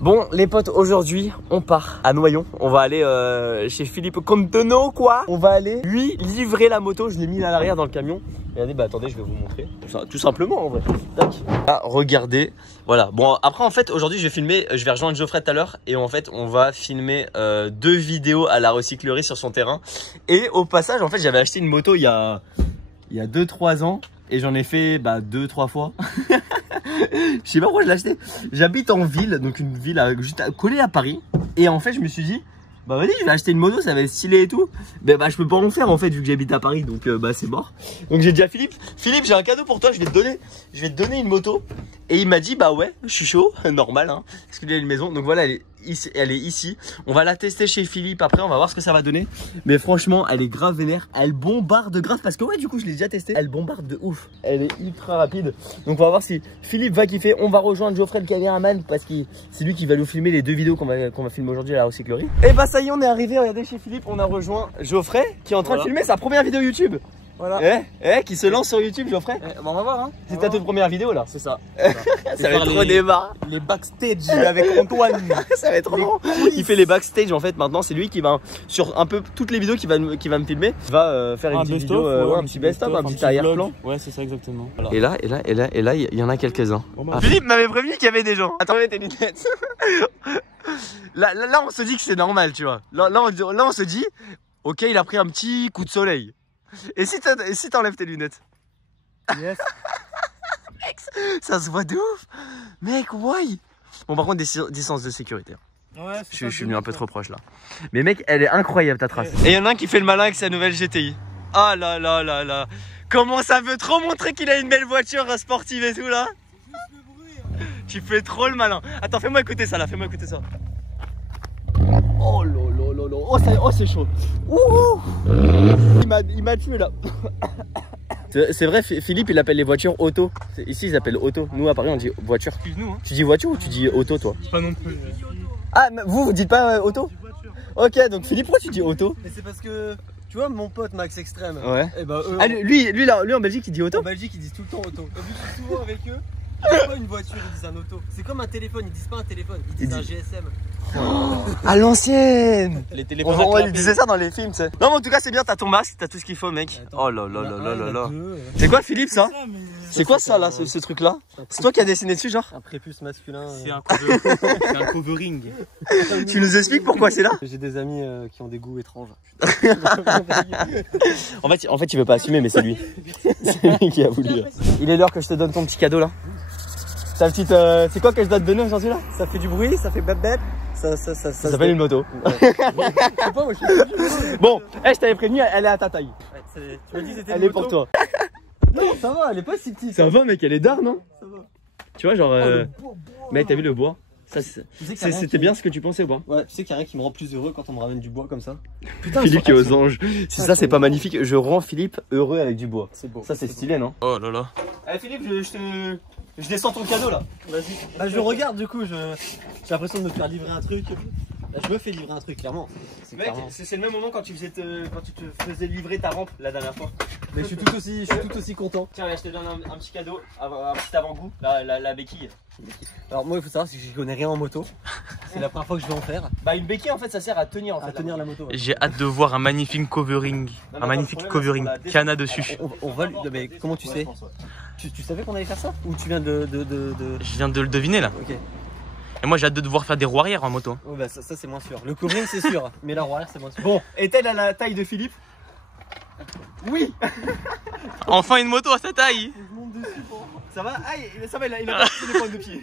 Bon les potes, aujourd'hui on part à Noyon. On va aller chez Philippe Contenot quoi. On va aller lui livrer la moto. Je l'ai mis à l'arrière dans le camion. Regardez, bah attendez, je vais vous montrer. Tout simplement en vrai. Tac. Ah, regardez. Voilà. Bon après en fait aujourd'hui je vais filmer. Je vais rejoindre Geoffrey tout à l'heure. Et en fait on va filmer 2 vidéos à la recyclerie sur son terrain. Et au passage en fait j'avais acheté une moto il y a 2-3 ans. Et j'en ai fait 2-3 fois. Je sais pas pourquoi je l'ai acheté. J'habite en ville, donc une ville juste collée à Paris. Et en fait je me suis dit, bah vas-y je vais acheter une moto, ça va être stylé et tout. Mais je peux pas en faire en fait vu que j'habite à Paris, donc c'est mort. Donc j'ai dit à Philippe, j'ai un cadeau pour toi, je vais te donner une moto. Et il m'a dit bah ouais, je suis chaud, normal hein, parce qu'il a une maison. Donc voilà, elle est ici. On va la tester chez Philippe après, on va voir ce que ça va donner. Mais franchement, elle est grave vénère, elle bombarde grave parce que ouais du coup je l'ai déjà testé. Elle bombarde de ouf, elle est ultra rapide. Donc on va voir si Philippe va kiffer. On va rejoindre Geoffrey le caméraman parce que c'est lui qui va nous filmer les 2 vidéos qu'on va filmer aujourd'hui à la recyclerie. Et bah ça y est, on est arrivé, regardez chez Philippe, on a rejoint Geoffrey qui est en train de filmer sa première vidéo YouTube. Voilà. Qui se lance sur YouTube, Geoffrey. On va voir hein. C'est ta toute première vidéo là. C'est ça. Ça va être trop débat. Les backstage avec Antoine. Ça va être trop marrant. Il fait les backstage en fait maintenant. C'est lui qui va sur un peu toutes les vidéos qui va me filmer. Il va faire une petite vidéo, un petit best-of, un petit arrière-plan. Ouais c'est ça exactement. Voilà. Et là il y en a quelques-uns. Philippe m'avait prévenu qu'il y avait des gens. Attendez tes lunettes. Là on se dit que c'est normal tu vois. Là on se dit ok il a pris un petit coup de soleil. Et si t'enlèves tes lunettes? Yes. Mec, ça se voit de ouf. Mec, why? Bon, par contre, distance de sécurité. Ouais, je suis venu un peu trop proche là. Mais mec, elle est incroyable ta trace. Et il y en a un qui fait le malin avec sa nouvelle GTI. Ah là là là là. Comment ça veut trop montrer qu'il a une belle voiture sportive et tout là. Tu fais trop le malin. Attends, fais-moi écouter ça là, fais-moi écouter ça. Oh là là là là. Oh c'est chaud. Ouh. Il m'a tué là. C'est vrai, Philippe il appelle les voitures auto. Ici ils appellent auto. Nous à Paris on dit voiture. Excuse-nous hein. Tu dis voiture ou tu dis auto toi? Pas non plus. Ah vous dites pas auto? Ok, donc Philippe pourquoi tu dis auto? Mais c'est parce que tu vois mon pote Max Extrême. Ouais. Et bah eux, lui en Belgique il dit auto? En Belgique ils disent tout le temps auto. Et vu que je suis souvent avec eux, ils disent pas une voiture, ils disent un auto. C'est comme un téléphone, ils disent pas un téléphone, ils disent un GSM. Oh, à l'ancienne. Les téléphones. Il disait ça dans les films, tu sais. Non mais en tout cas c'est bien, t'as ton masque, t'as tout ce qu'il faut mec. Attends, oh là là là là là là. C'est quoi Philippe ça? C'est quoi ça là, ce truc là? C'est toi qui as dessiné dessus genre? Un prépuce masculin. C'est un covering. Tu nous expliques pourquoi c'est là? J'ai des amis qui ont des goûts étranges. En fait il veut pas assumer mais c'est lui. C'est lui qui a voulu. Il est l'heure que je te donne ton petit cadeau là. Ta petite, c'est quoi que je dois te donner aujourd'hui là? Ça fait du bruit, ça fait bap bap. Ça s'appelle une moto. Ouais. Pas, moi, bon, je t'avais prévenu, elle est à ta taille. Ouais, tu m'as dit c'était elle est pour toi. Non, ça va, elle est pas si petite. Ça va mec, elle est d'art non? Ça va. Tu vois genre, bois. mec t'as vu le bois? C'était bien ce que tu pensais ou pas? Ouais, tu sais qu'il y a rien qui me rend plus heureux quand on me ramène du bois comme ça. Putain, Philippe qui est aux anges. Si ça c'est pas magnifique, je rends Philippe heureux avec du bois. C'est beau. Ça c'est stylé non? Oh là là. Allez Philippe, je descends ton cadeau là. Vas-y. Bah je regarde du coup, j'ai l'impression de me faire livrer un truc. Là, je me fais livrer un truc clairement. Mec, c'est le même moment quand tu te faisais livrer ta rampe la dernière fois. Mais je suis tout aussi content. Tiens, je te donne un petit cadeau, un petit avant-goût, la béquille. Alors moi il faut savoir que je connais rien en moto. C'est la première fois que je vais en faire. Bah une béquille en fait ça sert à tenir en fait. À tenir la moto. Ouais. J'ai hâte de voir un magnifique covering. Un magnifique covering. Cana dessus. On va lui... Mais comment tu sais? Tu savais qu'on allait faire ça? Ou tu viens de... Je viens de le deviner là. Ok. Et moi j'ai hâte de devoir faire des roues arrière en moto. Oh bah ça c'est moins sûr. Le covering c'est sûr, mais la roue arrière c'est moins sûr. Bon, est-elle à la taille de Philippe? Oui. Enfin une moto à sa taille. Je monte dessus pour... Ça va? Ah, ça va, il a pas les points de pied.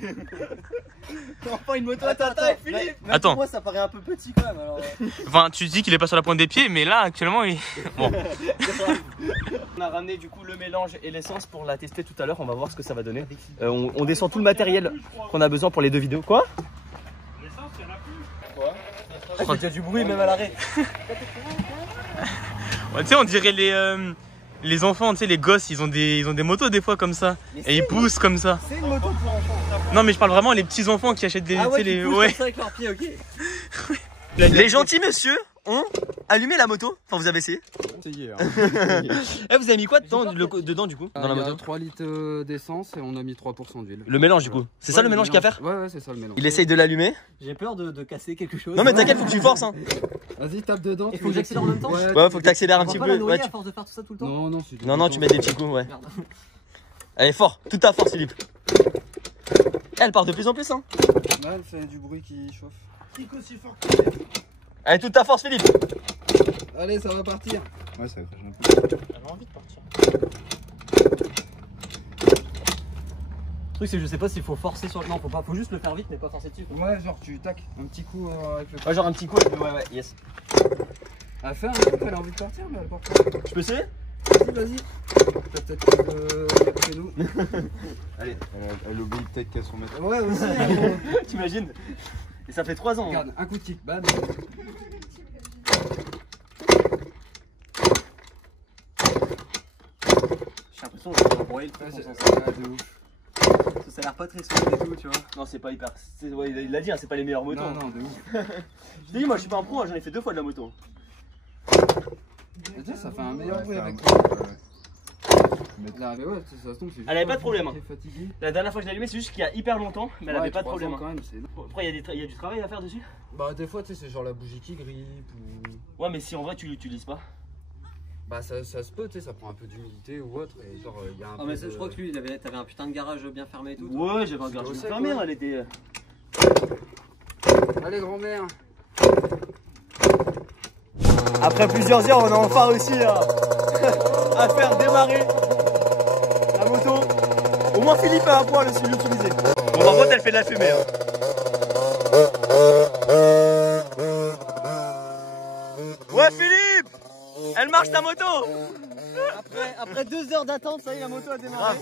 Enfin une moto à ta taille, Philippe. Attends. Pour moi ça paraît un peu petit quand même alors. Enfin tu dis qu'il est pas sur la pointe des pieds mais là actuellement il... Bon. On a ramené du coup le mélange et l'essence pour la tester tout à l'heure, on va voir ce que ça va donner. On descend tout le matériel qu'on a besoin pour les 2 vidéos. Quoi? L'essence il y en a plus. Quoi? Ah, j'ai déjà du bruit même à l'arrêt. Ouais, tu sais on dirait les enfants, tu sais les gosses ils ont des motos des fois comme ça. Et ils poussent comme ça. C'est une moto pour enfants. Non mais je parle vraiment les petits enfants qui achètent des... Ah ouais, qui poussent ouais. comme ça avec leurs pieds, ok. Les gentils messieurs ont allumé la moto. Enfin vous avez essayé? embouteillé. Hein. Eh, vous avez mis quoi dedans du coup dans la moto? 3 litres d'essence et on a mis 3% d'huile. Le mélange du coup. C'est ça le mélange qu'il y a à faire? Ouais, c'est ça le mélange. Il essaye de l'allumer. J'ai peur de casser quelque chose. Non mais t'inquiète, faut que tu forces hein. Vas-y, tape dedans. Il faut que j'accélère en même temps. Ouais, faut que t'accélères un petit peu. Ouais, à force de faire tout ça tout le temps. Non, tu mets des petits coups, ouais. Allez, fort, toute ta force, Philippe. Elle part de plus en plus, hein. Là, elle fait du bruit qui chauffe. Aussi fort. Allez, toute ta force, Philippe. Allez, ça va partir. Ouais, ça crache un peu. J'avais envie de partir. Le truc, c'est que je sais pas s'il faut forcer sur le. Non, faut juste le faire vite, mais pas forcer dessus. Quoi. Ouais, genre tu tac, un petit coup avec le. Ouais, genre un petit coup, ouais, yes. Elle fait un coup, elle a envie de partir, mais elle part pas. Je peux essayer? Vas-y. Peut-être chez nous. Allez, elle obéit peut-être qu'à son maître. Ouais, aussi. T'imagines? Et ça fait 3 ans. Hein. Regarde, un coup de kick, bam. J'ai l'impression que je vais broyer le truc en faisant ça. De ouf. Ça a l'air pas très solide et tout, tu vois. Non, c'est pas hyper. Ouais, il l'a dit, hein, c'est pas les meilleures motos. Non, de ouf. Je t'ai dit, moi je suis pas un pro, hein, j'en ai fait 2 fois de la moto. Déjà, ça fait un meilleur bruit avec toi. là, mais ouais, ça se tombe, c'est juste. Elle avait pas de problème. Hein. Fatigué. La dernière fois que je l'ai allumé, c'est juste qu'il y a hyper longtemps, mais elle avait pas de 3 problème. ans Hein. quand même, c'est. Après, il y a du travail à faire dessus? Bah, des fois, tu sais, c'est genre la bougie qui grippe ou. Ouais, mais si en vrai tu l'utilises pas. Bah, ça se peut, tu sais, ça prend un peu d'humidité ou autre. Et genre, il y a un Ah, peu. mais je crois que lui, t'avais un putain de garage bien fermé et tout. Ouais, j'avais un garage fermé, elle était. Allez, grand-mère. Après plusieurs heures, on a enfin réussi à faire démarrer la moto. Au moins Philippe a un point de l'utiliser. Bon, par contre, elle fait de la fumée. Hein. Ouais, Philippe, elle marche ta moto. Après 2 heures d'attente, ça y est, la moto a démarré.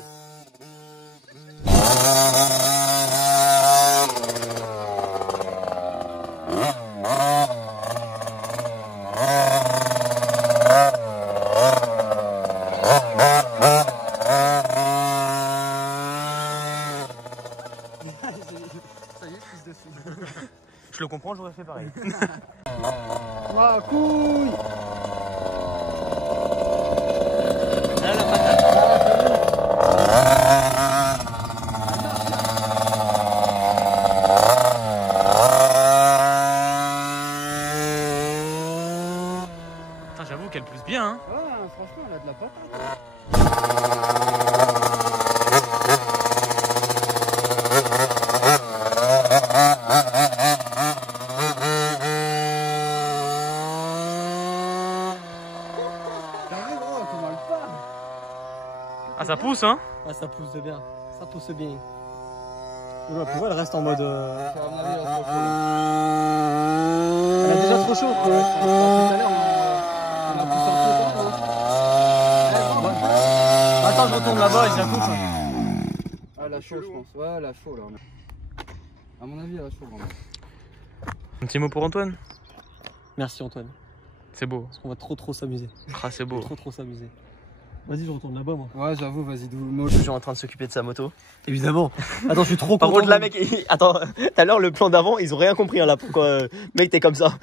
Je le comprends, j'aurais fait pareil. Ah, couille. Putain, j'avoue qu'elle pousse bien, hein. Ouais, franchement, elle a de la patate. Ah, ça pousse, hein. Ah, ça pousse bien. Ça pousse bien. Ouais, pour elle reste en mode. Elle a déjà trop chaud. Tout à l'heure, on a poussé un peu. Attends, je retourne là-bas et je la coupe. Ah, elle a chaud, je pense. Ouais, elle a chaud là. À mon avis, elle a chaud vraiment. Un petit mot pour Antoine. Merci Antoine. C'est beau. Parce qu'on va trop s'amuser. Ah, c'est beau. Trop s'amuser. Vas-y, je retourne là-bas moi. Ouais, j'avoue, vas-y, Je suis toujours en train de s'occuper de sa moto. Évidemment. Attends, je suis trop content. Par contre, là, mec, attends, tout à l'heure, le plan d'avant, ils ont rien compris hein, là. Pourquoi, mec, t'es comme ça.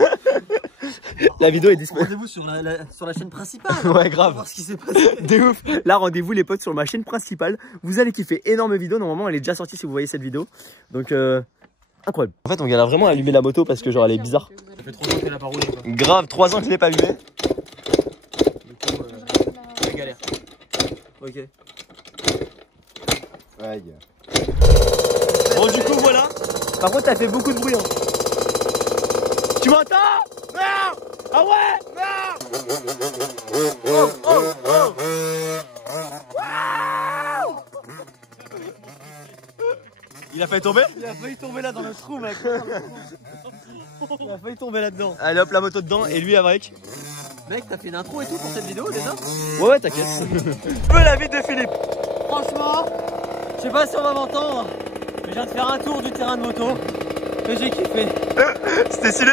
La vidéo est disponible. Rendez-vous sur la chaîne principale. Ouais, On va grave. voir ce qui s'est passé. De ouf. Là, rendez-vous les potes sur ma chaîne principale. Vous allez kiffer. Énorme vidéo. Normalement, elle est déjà sortie si vous voyez cette vidéo. Donc, incroyable. En fait, on galère vraiment à allumer la moto parce que genre elle est bizarre. Ça fait 3 ans qu'elle a pas roulé, quoi. Grave, 3 ans que je l'ai pas allumée. Elle galère. Ok. Aïe. Bon, du coup, voilà. Par contre, t'as fait beaucoup de bruit. Hein. Tu m'entends? Non. Ah ouais. Non. Oh, oh, oh. Wow. Il a failli tomber? Il a failli tomber là dans le trou, mec. Il a failli tomber là-dedans. Allez hop, la moto dedans et lui avec. Mec, t'as fait une intro et tout pour cette vidéo déjà? Ouais, t'inquiète. Je veux la vie de Philippe. Franchement, je sais pas si on va m'entendre, mais je viens de faire un tour du terrain de moto et j'ai kiffé. C'était stylé?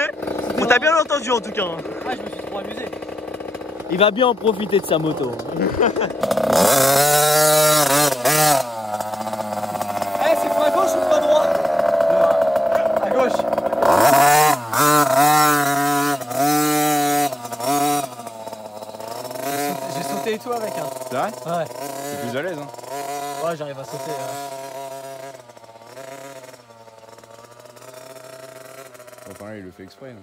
On t'a bien entendu en tout cas. Ah, je me suis trop amusé. Il va bien en profiter de sa moto. Eh, c'est pas à gauche ou pas à droite? À gauche. C'est vrai? Ouais. T'es plus à l'aise, hein? Ouais, j'arrive à sauter. Enfin, là, il le fait exprès. Hein.